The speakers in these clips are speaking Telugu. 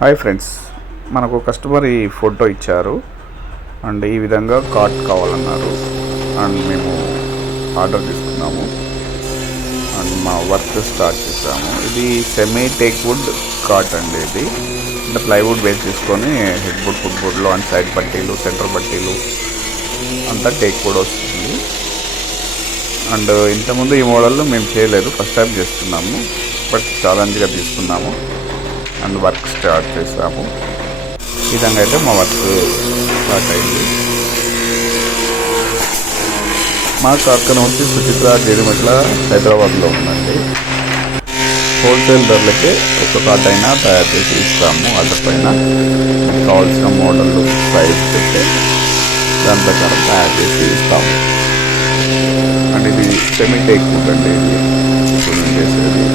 హాయ్ ఫ్రెండ్స్, మనకు కస్టమర్ ఈ ఫోటో ఇచ్చారు అండ్ ఈ విధంగా కార్ట్ కావాలన్నారు అండ్ మేము ఆర్డర్ తీసుకున్నాము అండ్ మా వర్క్ స్టార్ట్ చేసాము. ఇది సెమీ టేక్ వుడ్ కార్ట్ అండి. ఇది అంటే ప్లైవుడ్ బేస్ తీసుకొని హెడ్ బుడ్, ఫుట్ బుడ్లో అండ్ సైడ్ పట్టీలు, సెంటర్ పట్టీలు అంతా టేక్ వుడ్ వస్తుంది. అండ్ ఇంతకుముందు ఈ మోడల్ మేము చేయలేదు, ఫస్ట్ టైం చేస్తున్నాము. బట్ ఛాలెంజ్గా తీసుకున్నాము అండ్ వర్క్ స్టార్ట్ చేసాము. ఈ విధంగా అయితే మా వర్క్ స్టార్ట్ అయింది. మా కార్ఖానా వచ్చి సుచిత్ర డైరీమెట్ల హైదరాబాద్లో ఉందండి. హోల్సేల్ ధరలకే ఒక కార్ట్ అయినా తయారు చేసి ఇస్తాము. ఆర్డర్ పైన కావాల్సిన మోడల్ సైజ్ చెప్తే దాని ప్రకారం తయారు చేసి ఇస్తాము. అండ్ ఇది సెమీ టేక్ వుడ్ అండి. ఇది ఇప్పుడు మేము చేసేది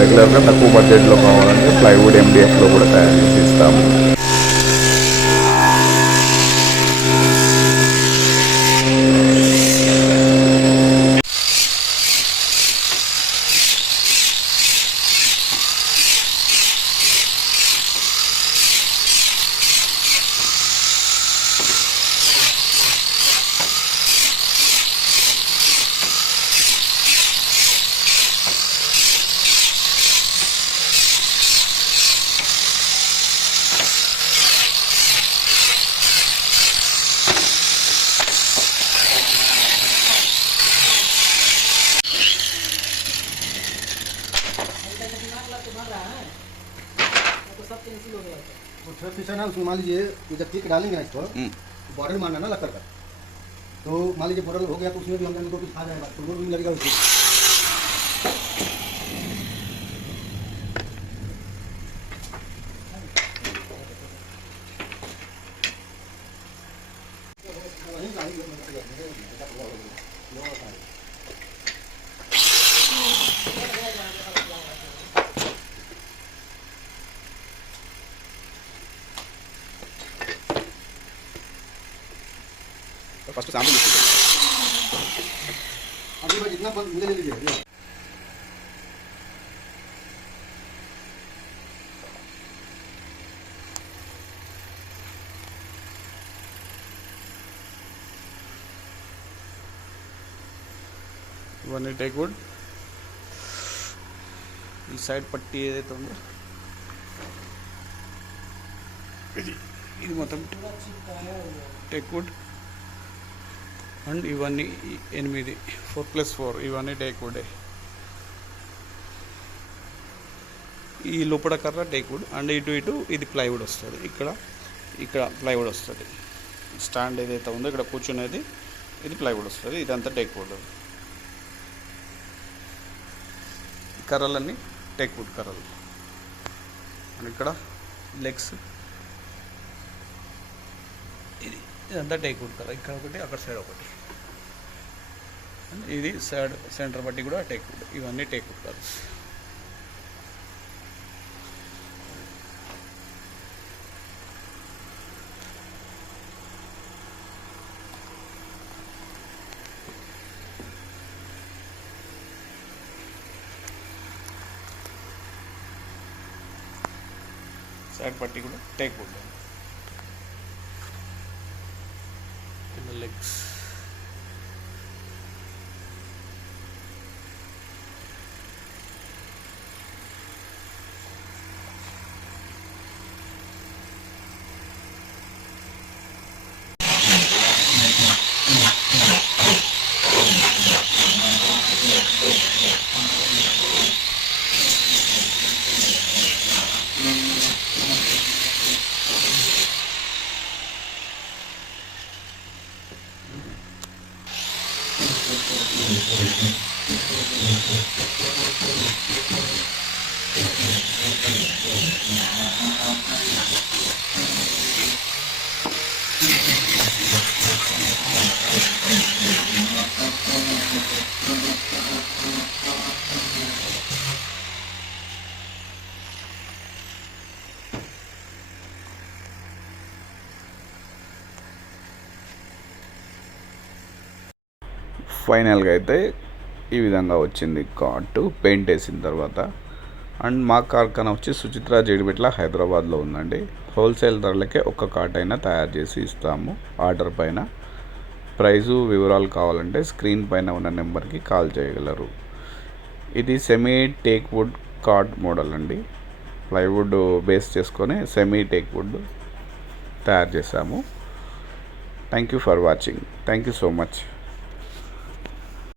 రెగ్యులర్గా తక్కువ బడ్జెట్లో కావాలంటే ప్లైవుడ్ ఎండిఎఫ్లో కూడా తయారు చేసి ఇస్తాము. थोड़ा पीछा ना उसमें मान लीजिए जब टिक डालेंगे ना इसको बॉर्डर मारना ना लकड़ का, तो मान लीजिए बॉर्डर हो गया तो उसमें भी हम लोग कुछ आ जाएगा तो वो भी लगेगा उसको। ఫస్ట్ శాంపుల్ अभी भाई जितना ले लीजिए ఇవన్నీ టేక్ వుడ్. ఈ సైడ్ పట్టీ ఏదైతే ఉందో ఇది మొత్తం టేక్ వుడ్. అండ్ ఇవన్నీ 8 4+4 ఇవన్నీ టేక్ వుడ్. ఈ లోపల కర్ర టేక్ వుడ్ అండ్ ఇటు ఇది ప్లైవుడ్ వస్తుంది. ఇక్కడ ప్లైవుడ్ వస్తుంది. స్టాండ్ ఏదైతే ఉందో ఇక్కడ కూర్చునేది ఇది ప్లైవుడ్ వస్తుంది. ఇదంతా టేక్ వుడ్. కర్రలన్నీ టేక్ వుడ్ కర్రలు. అండ్ ఇక్కడ లెగ్స్ ఇదంతా టేక్ వుడ్ కర్ర. ఇక్కడ ఒకటి, అక్కడ సైడ్ ఒకటి. ఇది సైడ్ సెంటర్ బట్టి కూడా టేక్ వుడ్. ఇవన్నీ టేక్ వుడ్ కర్రస్. సైడ్ పట్టి కూడా టేక్ వుడ్. లెగ్స్ ఫైనల్గా అయితే ఈ విధంగా వచ్చింది కార్టు పెయింట్ వేసిన తర్వాత. అండ్ మా కార్ఖానా వచ్చి సుచిత్ర జేడిమెట్ల హైదరాబాద్లో ఉందండి. హోల్సేల్ ధరలకే ఒక్క కార్ట్ అయినా తయారు చేసి ఇస్తాము ఆర్డర్ పైన. ప్రైజు వివరాలు కావాలంటే స్క్రీన్ పైన ఉన్న నెంబర్కి కాల్ చేయగలరు. ఇది semi teak wood card model అండి. ప్లైవుడ్ బేస్ చేసుకొని సెమీ టేక్ వుడ్ తయారు చేసాము. Thank you for watching. Thank you so much.